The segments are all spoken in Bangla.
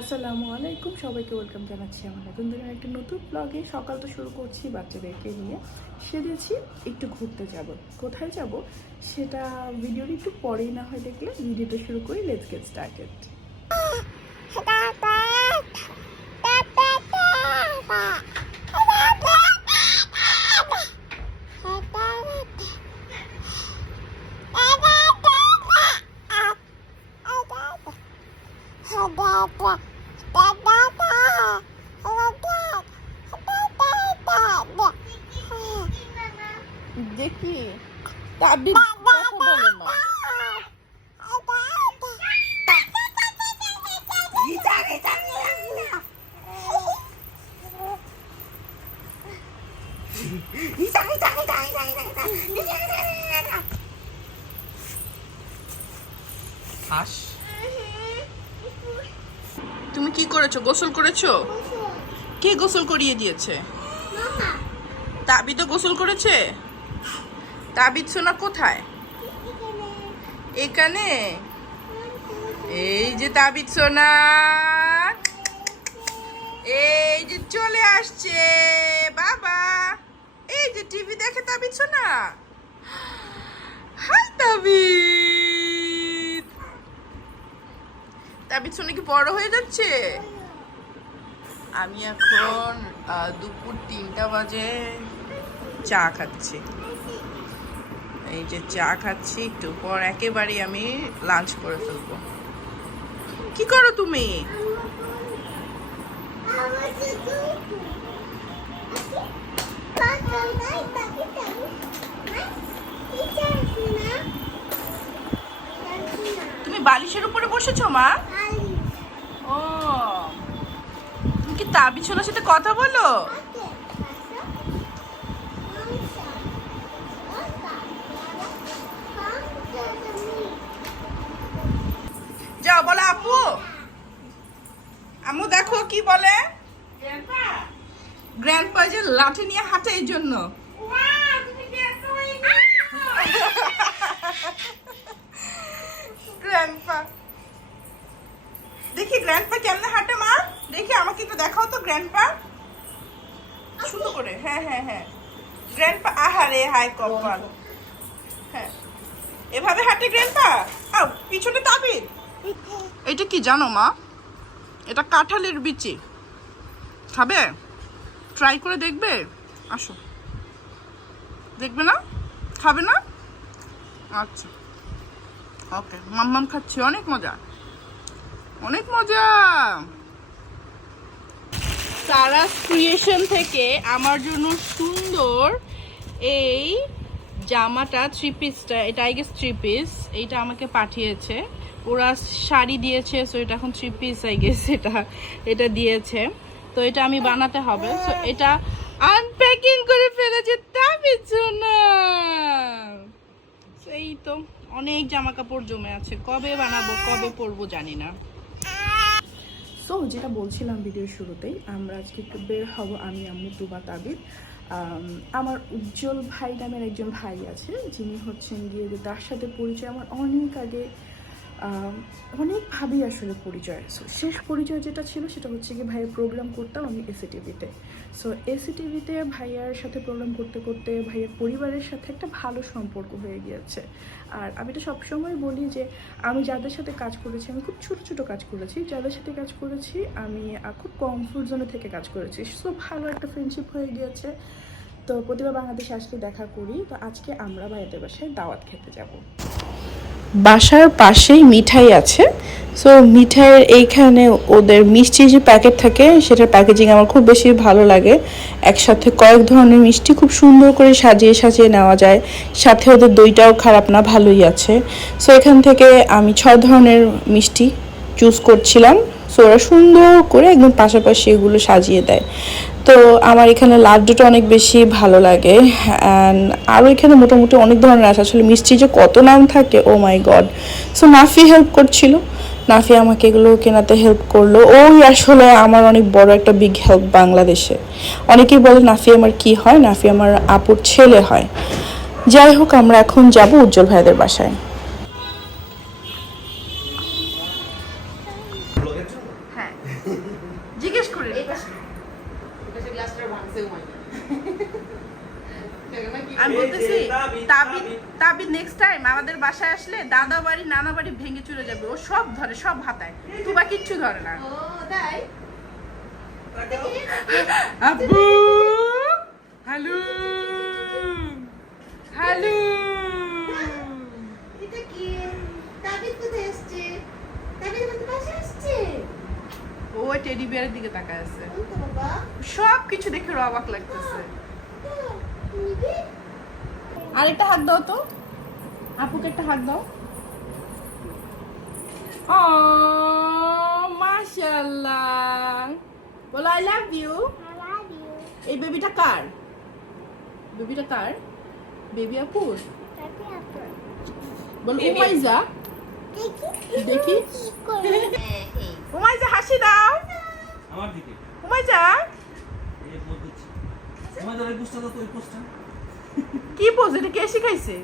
আসসালামু আলাইকুম, সবাইকে ওয়েলকাম জানাচ্ছি আমার নতুন দিনের একটা নতুন ব্লগে। সকাল তো শুরু করছি বাচ্চাদেরকে নিয়ে, সেরেছি একটু ঘুরতে যাব। কোথায় যাব সেটা ভিডিওর একটু পরেই না হয় দেখলে, ভিডিওটা শুরু করি। Let's get started. দেখি তাবিদ কথা বলে না। তুমি কি করেছো? গোসল করেছো? কে গোসল করিয়ে দিয়েছে? তাবিদও গোসল করেছে? তাবিদ সোনা কোথায়? এখানে। এই যে তাবিদ সোনা, এই যে চলে আসছে বাবা। এই যে টিভি দেখে তাবিদ সোনা। হাই তাবিদ। তাবিদ সোনা কি বড় হয়ে যাচ্ছে? আমি এখন দুপুর 3টা বাজে চা খাচ্ছি। এই যে চা খাচ্ছি, একটু পর একেবারে আমি লাঞ্চ করে ফেলবো। কি করো তুমি? তুমি বালিশের উপরে বসেছো মা? ও, তুমি কি তাবিদ সোনার সাথে কথা বলো? যাও বলো আপু। আম্মু দেখো কি বলে। গ্র্যান্ডপা যে লাঠি নিয়ে হাঁটে এই জন্য। গ্র্যান্ডপা দেখি গ্র্যান্ডপা কেমনে হাঁটে মা, দেখি আমাকে একটু দেখাও তো গ্র্যান্ডপা সুন্দর করে। হ্যাঁ হ্যাঁ হ্যাঁ, গ্র্যান্ডপা আহারে হাই কপাল। হ্যাঁ, এভাবে হাঁটে গ্র্যান্ডপা। আও পিছনে তাবিদ। এটা কি জানো মা? এটা কাঁঠালের বিচি। খাবে? ট্রাই করে দেখবে? আসো। দেখবে না? খাবে না? আচ্ছা ওকে, মাম্মাম খাচ্ছি। অনেক মজা, অনেক মজা। সারা ক্রিয়েশন থেকে আমার জন্য সুন্দর এই জামাটা, 3 পিসটা, এটা আই গেস 3 পিস, এইটা আমাকে পাঠিয়েছে। ওরা শাড়ি দিয়েছে, সো এটা এখন 3 পিস আই গেস এটা দিয়েছে। তো এটা আমি বানাতে হবে। সো এটা আনপ্যাকিং করে ফেলেছে তাবিদ সোনা। এই তো অনেক জামা কাপড় জমে আছে, কবে বানাবো কবে পরবো জানি না। সো যেটা বলছিলাম ভিডিওর শুরুতেই, আমরা আজকে একটু বের হব, আমি, আম্মু, তুবা, তাবিদ। আমার উজ্জ্বল ভাই নামের একজন ভাই আছে, যিনি হচ্ছেন গিয়ে, তার সাথে পরিচয় আমার অনেক আগে, অনেকভাবেই আসলে পরিচয়। সো শেষ পরিচয় যেটা ছিল সেটা হচ্ছে কি, ভাইয়ের প্রোগ্রাম করতাম আমি এসিটিভিতে। সো এসিটিভিতে ভাইয়ার সাথে প্রোগ্রাম করতে করতে ভাইয়ের পরিবারের সাথে একটা ভালো সম্পর্ক হয়ে গিয়েছে। আর আমি তো সবসময় বলি যে আমি যাদের সাথে কাজ করেছি, আমি খুব ছোটো ছোটো কাজ করেছি, যাদের সাথে কাজ করেছি আমি খুব কমফোর্ট জোনে থেকে কাজ করেছি। সো ভালো একটা ফ্রেন্ডশিপ হয়ে গিয়েছে। তো প্রতিবার বাংলাদেশে আসলে দেখা করি। তো আজকে আমরা ভাইয়াদের বাসায় দাওয়াত খেতে যাব। বাসার পাশেই মিঠাই আছে। সো মিঠাইয়ের এইখানে ওদের মিষ্টি যে প্যাকেট থাকে, সেটার প্যাকেজিং আমার খুব বেশি ভালো লাগে। একসাথে কয়েক ধরনের মিষ্টি খুব সুন্দর করে সাজিয়ে সাজিয়ে নেওয়া যায়। সাথে ওদের দইটাও খারাপ না, ভালোই আছে। সো এখান থেকে আমি 6 ধরনের মিষ্টি চুজ করছিলাম। সো ওরা সুন্দর করে একদম পাশাপাশি এগুলো সাজিয়ে দেয়। তো আমার এখানে লাড্ডুটা অনেক বেশি ভালো লাগে। অ্যান্ড আরও এখানে মোটামুটি অনেক ধরনের আছে। আসলে মিষ্টি যে কত নাম থাকে, ও মাই গড। সো নাফি হেল্প করছিল, নাফি আমাকে এগুলো কেনাতে হেল্প করলো। ওই আসলে আমার অনেক বড় একটা বিগ হেল্প বাংলাদেশে। অনেকেই বলে নাফি আমার কি হয়, নাফি আমার আপুর ছেলে হয়। যাই হোক, আমরা এখন যাব উজ্জ্বল ভাইদের বাসায়। হ্যাঁ, জিজ্ঞেস করে আমি বলতেছি তাবিদ নেক্সট টাইম আমাদের বাসায় আসলে দাদা বাড়ি নানা বাড়ি ভেঙে চলে যাবে। ও সব ধরে, সব হাতায়, তুবা কিচ্ছু ধরে না। আব্বু হ্যালো হ্যালো। এটা কি? তাবিদ কোথায় আসছে? তাবিদ আমাদের বাসায় আসছে। ও টেডি বিয়ারের দিকে তাকায় আছে। ওই তো বাবা। সব কিছু দেখে ওর অবাক লাগতেছে। নিবি? আরেকটা হাত দাও তো, আপুকে একটা হাত দাও। ও মাশাআল্লাহ, বলো I love you. I love you. এই বেবিটা কার? বেবিটা কার? বেবি আপুর? Happy apple. বলো উমাইজা। দেখি কি করে? হ্যাঁ, এই। উমাইজা হাসি দাও। আমার দিকে উমাইজা এই পোজ দিচ্ছি। আমাদের এই পোস্টটা তো ওই পোস্টটা। কি পোজ? এটা কে শিখাইছে?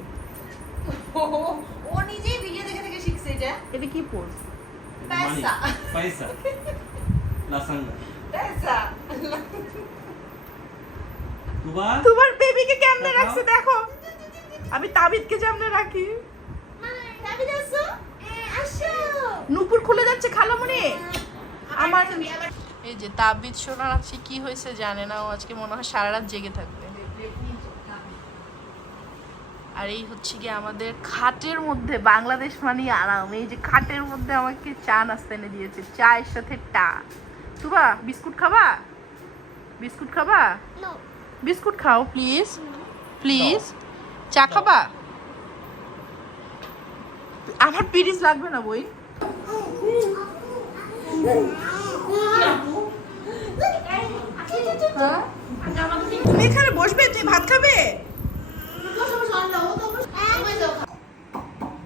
ও নিজেই ভিডিও দেখে দেখে শিখছে এটা। এটা কি পোজ? পয়সা। পয়সা লাসাঙ্গা পয়সা। তুবা তোমার বেবিকে কেমনে রাখছে দেখো। আমি তাবিদকে যেমনে রাখি। তাবিদ আসো? আসো। নুপুর খুলে যাচ্ছে খালামণি। আমার এই যে তাবিদ সোনার আজকে কি হয়েছে জানে না, ও আজকে মনে হয় সারা রাত জেগে থাকবে। আর এই হচ্ছে কি আমাদের খাটের মধ্যে বাংলাদেশ মানে আরাম। এই যে খাটের মধ্যে আমাকে চা নাস্তা এনে দিয়েছে, চায়ের সাথে টা। তুবা বিস্কুট খাবা? বিস্কুট খাবা? No. বিস্কুট খাও প্লিজ প্লিজ। চা খাবা? আমার পিরিজ লাগবে না বই। তুমি এখানে বসবে, তুই ভাত খাবে?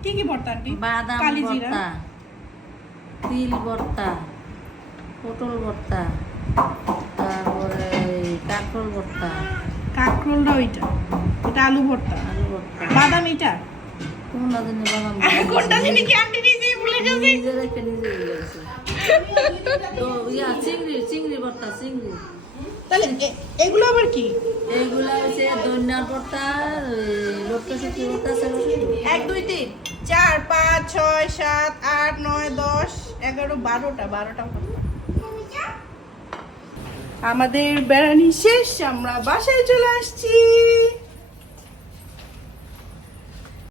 কি কি ভর্তা আন্টি? বাদাম কালিজিরা। ভর্তা, তিল ভর্তা, পটল ভর্তা, তারপরে কাঁকরোল ভর্তা, কাঁকরোলটা ওইটা, ওটা আলু ভর্তা। আলু ভর্তা, বাদাম এটা কোনটা জানি বাদাম কোনটা জানি কি আন্টি নিজেই ভুলে গেছে। নিজে রেখে নিজে ভুলে গেছে। তো ইয়া চিংড়ি ভর্তা, চিংড়ি। তাহলে এগুলো আবার কি? এইগুলা হচ্ছে দইনার ভর্তা, লটকা শুটকি ভর্তা, সেগুলো 1 2 3 4 5 6 7 8 9 10 11 12টা ভর্তা। আমাদের বেড়ানি শেষ, আমরা বাসায় চলে আসছি।